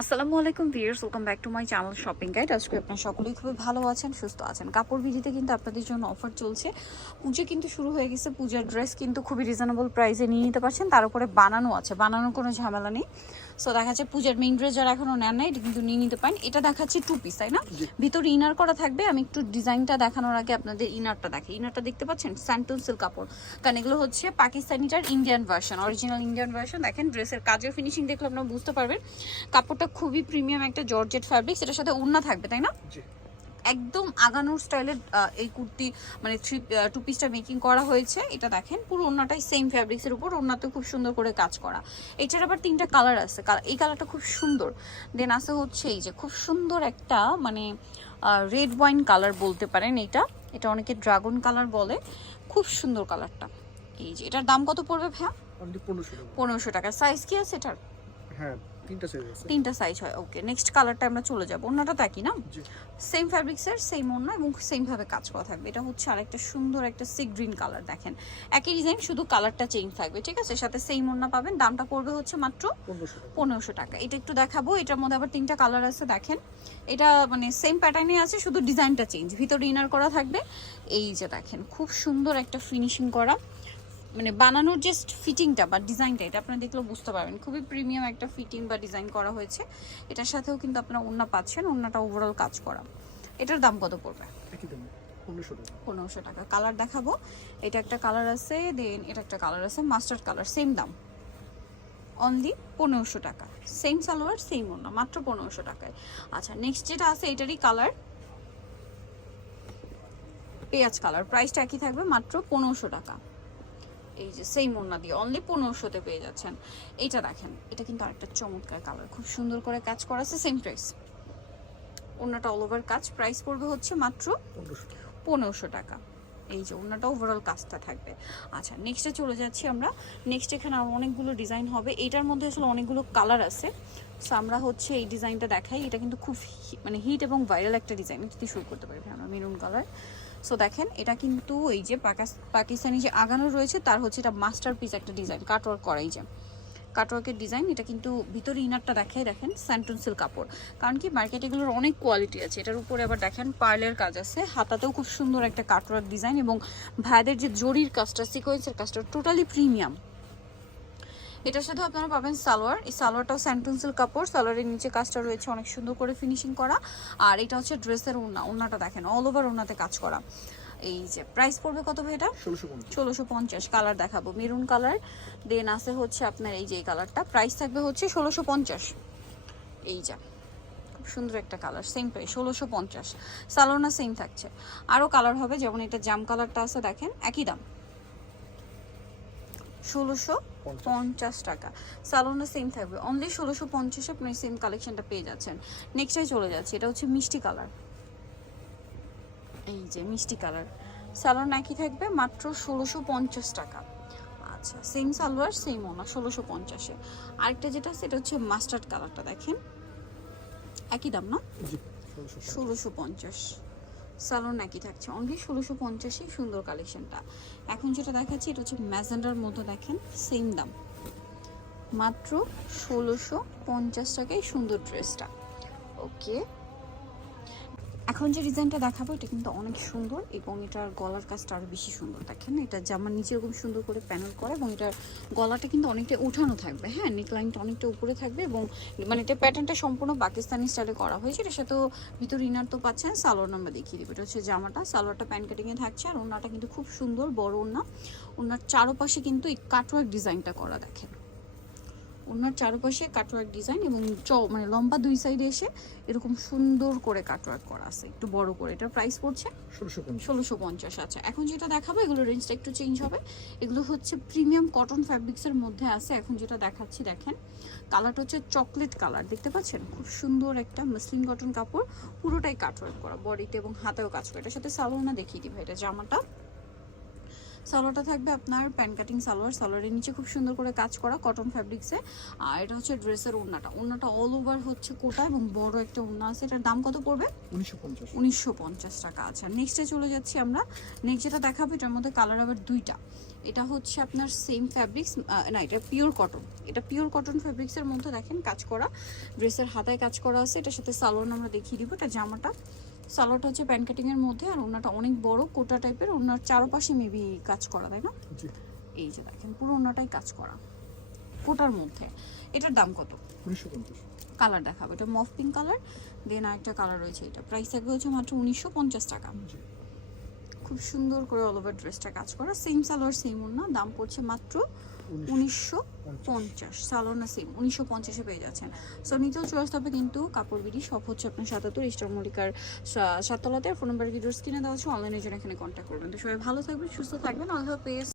আসসালামু আলাইকুম viewers welcome back to my channel shopping guide আজকে আপনার সকলেই খুবই ভালো আছেন, সুস্থ আছেন। কাপড় বিডিতে কিন্তু আপনাদের জন্য অফার চলছে। পুজো কিন্তু শুরু হয়ে গেছে, পূজার ড্রেস কিন্তু খুবই রিজনেবল প্রাইসে নিয়ে নিতে পারছেন। তার উপরে বানানো আছে, বানানোর কোনো ঝামেলা নেই। সো দেখা যাচ্ছে পূজার মেইন ড্রেস যারা এখনও নেন নাই এটা কিন্তু নিয়ে নিতে পারেন। এটা দেখাচ্ছে টু পিস তাই না? ভিতরে ইনার করা থাকবে। আমি একটু ডিজাইনটা দেখানোর আগে আপনাদের ইনারটা দেখি ইনারটা দেখতে পাচ্ছেন? স্যান্টন সিল্ক কাপড়। কারণ এগুলো হচ্ছে পাকিস্তানিটার Indian version original Indian version দেখেন ড্রেসের কাজের ফিনিশিং দেখলে আপনারা বুঝতে পারবেন। কাপড়টা খুবই প্রিমিয়াম একটা জর্জেট ফ্যাব্রিক এটার সাথে ওড়না থাকবে তাই না? একদম আগানোর স্টাইলের এই কুর্তি মানে থ্রি টু পিসটা মেকিং করা হয়েছে। এটা দেখেন পুরো ওড়নাটাই সেম ফ্যাব্রিক্সের উপর ওড়নাতে খুব সুন্দর করে কাজ করা। এটার আবার তিনটা কালার আছে। এই কালারটা খুব সুন্দর। দেন আছে হচ্ছে এই যে খুব সুন্দর একটা মানে রেড ওয়াইন কালার বলতে পারেন এটা। এটা অনেকে ড্রাগন কালার বলে। খুব সুন্দর কালারটা এই যে এটার দাম কত পড়বে টাকা। পনেরোশো টাকা। সাইজ কি আছে এটার? হ্যাঁ। তিনটা সাইজ আছে। তিনটা সাইজ হয় ওকে নেক্সট কালারটা আমরা চলে যাব। ওনাটা একই না? সেম ফ্যাব্রিক্সের সেম ওড়না এবং সেম ভাবে কাজ করা থাকবে। এটা হচ্ছে আরেকটা সুন্দর একটা সি গ্রিন কালার দেখেন। একই ডিজাইন শুধু কালারটা চেঞ্জ থাকবে ঠিক আছে? সাথে সেম ওড়না পাবেন। দামটা পড়বে হচ্ছে মাত্র পনেরোশো টাকা। এটা একটু দেখাবো এটার মধ্যে আবার তিনটা কালার আছে দেখেন। এটা মানে সেম প্যাটার্নে আছে শুধু ডিজাইনটা চেঞ্জ ভিতরে ইনার করা থাকবে। এই যে দেখেন খুব সুন্দর একটা ফিনিশিং করা। মানে বানানোর জাস্ট ফিটিংটা বা ডিজাইনটা এটা আপনারা দেখলেও বুঝতে পারবেন। খুবই প্রিমিয়াম একটা ফিটিং বা ডিজাইন করা হয়েছে। এটার সাথেও কিন্তু আপনারা ওড়না পাচ্ছেন ওড়নাটা ওভারঅল কাজ করা। এটার দাম কত পড়বে? পনেরোশো টাকা। কালার দেখাবো। এটা একটা কালার আছে দেন এটা একটা কালার আছে মাস্টার্ড কালার সেম দাম। অনলি পনেরোশো টাকা। সেম সালোয়ার সেম ওড়না মাত্র পনেরোশো টাকায়। আচ্ছা নেক্সট যেটা আছে এটারই কালার পেঁয়াজ কালার প্রাইসটা একই থাকবে মাত্র পনেরোশো টাকা। এই যে সেম ওড়না দিয়ে অনলি পনেরোশোতে পেয়ে যাচ্ছেন। এইটা দেখেন এটা কিন্তু আরেকটা চমৎকার কালার খুব সুন্দর করে কাজ করা আছে সেম প্রাইস ওড়নাটা অল ওভার কাজ প্রাইস পড়বে হচ্ছে মাত্র পনেরোশো টাকা। এই যে ওনাটা ওভারঅল কাজটা থাকবে। আচ্ছা নেক্সটে চলে যাচ্ছি আমরা। নেক্সট এখানে আরও অনেকগুলো ডিজাইন হবে। এটার মধ্যে আসলে অনেকগুলো কালার আছে। সো আমরা হচ্ছে এই ডিজাইনটা দেখাই। এটা কিন্তু খুব মানে হিট এবং ভাইরাল একটা ডিজাইন যদি শুরু করতে পারি আমরা মেরুন কালার সো দেখেন, এটা কিন্তু এই যে পাকাস- পাকিস্তানি যে আগানো রয়েছে, তার হচ্ছে এটা মাস্টার পিস একটা ডিজাইন কাটওয়ার্ক করাই যে। কাটওয়ার্কের ডিজাইন এটা কিন্তু ভিতরে ইনারটা দেখাই, দেখেন স্যান্টন সিল্ক কাপড়। কারণ কি মার্কেটে এগুলোর অনেক কোয়ালিটি আছে। এটার উপরে আবার দেখেন পার্লের কাজ আছে। হাতাতেও খুব সুন্দর একটা কাটওয়ার্ক ডিজাইন এবং ভাইদের যে জরির কাজটা সিকোয়েন্সের কাজটা টোটালি প্রিমিয়াম এটার সাথে আপনারা পাবেন সালোয়ার। এই সালোয়ারটাও সিল্ক কাপড়। সালোয়ারের নিচে কাজটা রয়েছে অনেক সুন্দর করে ফিনিশিং করা। আর এটা হচ্ছে ড্রেসের ওড়না। ওড়নাটা দেখেন অল ওভার ওড়নাতে কাজ করা। এই যে প্রাইস পড়বে কত ভাই এটা? ষোলোশো পঞ্চাশ। কালার দেখাবো। মেরুন কালার দেন আছে হচ্ছে আপনার এই যে কালারটা প্রাইস থাকবে হচ্ছে ষোলোশো পঞ্চাশ। এই যা খুব সুন্দর একটা কালার সেম প্রাইস ষোলোশো পঞ্চাশ। সালোনা সেম থাকছে। আরও কালার হবে যেমন এটা জাম কালারটা আছে দেখেন একই দাম। ষোলোশো পঞ্চাশ। টাকা। সালোনা সেম থাকবে। অনলি ষোলোশো পঞ্চাশে আপনি সেম কালেকশনটা পেয়ে যাচ্ছেন। নেক্সটে চলে যাচ্ছে। এটা হচ্ছে মিষ্টি কালার। এই যে মিষ্টি কালার। সালোয়ার নাকি থাকবে মাত্র ষোলোশো পঞ্চাশ টাকা। আচ্ছা সেম সালোয়ার সেম ওনা ষোলোশো পঞ্চাশে। আরেকটা যেটা সেটা হচ্ছে মাস্টার্ড কালারটা দেখেন। একই দাম না? ষোলোশো পঞ্চাশ। সালোন একই থাকছে। অনলি ষোলোশো পঞ্চাশে সুন্দর কালেকশনটা এখন যেটা দেখাচ্ছি, এটা হচ্ছে ম্যাজেন্ডার মধ্যে দেখেন সেম দাম। মাত্র ষোলোশো পঞ্চাশ টাকায় সুন্দর ড্রেসটা ওকে এখন যে ডিজাইনটা দেখাবো, এটা কিন্তু অনেক সুন্দর এবং এটার গলার কাজটা আরও বেশি সুন্দর। দেখেন, এটা জামার নিচে এরকম সুন্দর করে প্যানেল করা এবং এটার গলাটা কিন্তু অনেকটা উঠানো থাকবে। হ্যাঁ নেকলাইনটা অনেকটা উপরে থাকবে এবং মানে এটা প্যাটার্নটা সম্পূর্ণ পাকিস্তানি স্টাইলে করা হয়েছে। এটার সাথেও ভিতর ইনার তো পাচ্ছেন, সালোয়ার নাম্বার দেখিয়ে দেবে। এটা হচ্ছে জামাটা, সালোয়ারটা প্যান্ট কাটিংয়ে থাকছে আর ওনাটা কিন্তু খুব সুন্দর বড় ওনা ওনার চারোপাশে কিন্তু এই কাটওয়ার্ক ডিজাইনটা করা, দেখেন। ওনার চারপাশে কাটওয়ার্ক ডিজাইন এবং চ মানে লম্বা দুই সাইডে এসে এরকম সুন্দর করে কাটওয়ার্ক করা আছে একটু বড় করে। এটার প্রাইস পড়ছে ষোলোশো পঞ্চাশ। আচ্ছা। এখন যেটা দেখাবো এগুলো রেঞ্জটা একটু চেঞ্জ হবে। এগুলো হচ্ছে প্রিমিয়াম কটন ফ্যাব্রিক্সের মধ্যে আছে। এখন যেটা দেখাচ্ছি দেখেন। কালারটা হচ্ছে চকলেট কালার দেখতে পাচ্ছেন? খুব সুন্দর একটা মসলিন কটন কাপড় পুরোটাই কাটওয়ার্ক করা বডিতে এবং হাতেও কাজ করা। এটার সাথে সালোনা দেখিয়ে দিবে এটা জামাটা। সালোয়ারটা থাকবে আপনার প্যান কাটিং সালোয়ার। সালোয়ারের নিচে খুব সুন্দর করে কাজ করা কটন ফ্যাব্রিক্সে আর এটা হচ্ছে ড্রেসের ওড়নাটা। ওড়নাটা অল ওভার হচ্ছে কোটা এবং বড় একটা ওড়না আছে। এটার দাম কত পড়বে? উনিশশো পঞ্চাশ। উনিশশো পঞ্চাশ টাকা আচ্ছা নেক্সটে চলে যাচ্ছি আমরা। নেক্সট যেটা দেখাবো এটার মধ্যে কালার আবার দুইটা। এটা হচ্ছে আপনার সেম ফ্যাব্রিক্স না এটা পিওর কটন এটা পিওর কটন ফ্যাব্রিক্সের মধ্যে দেখেন কাজ করা। ড্রেসের হাতায় কাজ করা আছে। এটার সাথে সালোয়ার আমরা দেখিয়ে দিব। এটা জামাটা সালোয়ারটা হচ্ছে প্যান কাটিংয়ের মধ্যে আর ওনাটা অনেক বড় কোটা টাইপের ওনার চারপাশে মেবি কাজ করা তাই না? এই যে দেখেন পুরো ওনাটাই কাজ করা কোটার মধ্যে। এটার দাম কত? কালার দেখাবো এটা মফ পিঙ্ক কালার দেন আরেকটা কালার রয়েছে এটা। প্রাইস থাকবে হচ্ছে মাত্র উনিশশো পঞ্চাশ টাকা। খুব সুন্দর করে অল ওভার ড্রেসটা কাজ করা সেম সালোয়ার সেম না দাম পড়ছে মাত্র উনিশশো পঞ্চাশ সালোয়ার না সেম উনিশশো পঞ্চাশে পেয়ে যাচ্ছেন। সো নিতেও চলে আসতে হবে কিন্তু কাপড় বিডি সব হচ্ছে আপনার সাতাত্তর, ইস্টার মল্লিকার সা- সাততলাতে। ফোন নাম্বার ভিডিওস স্ক্রিনে দেওয়া হচ্ছে অনলাইনের জন্য এখানে কন্ট্যাক্ট করবেন। তো সবাই ভালো থাকবেন, সুস্থ থাকবেন, আল্লাহ হাফেজ।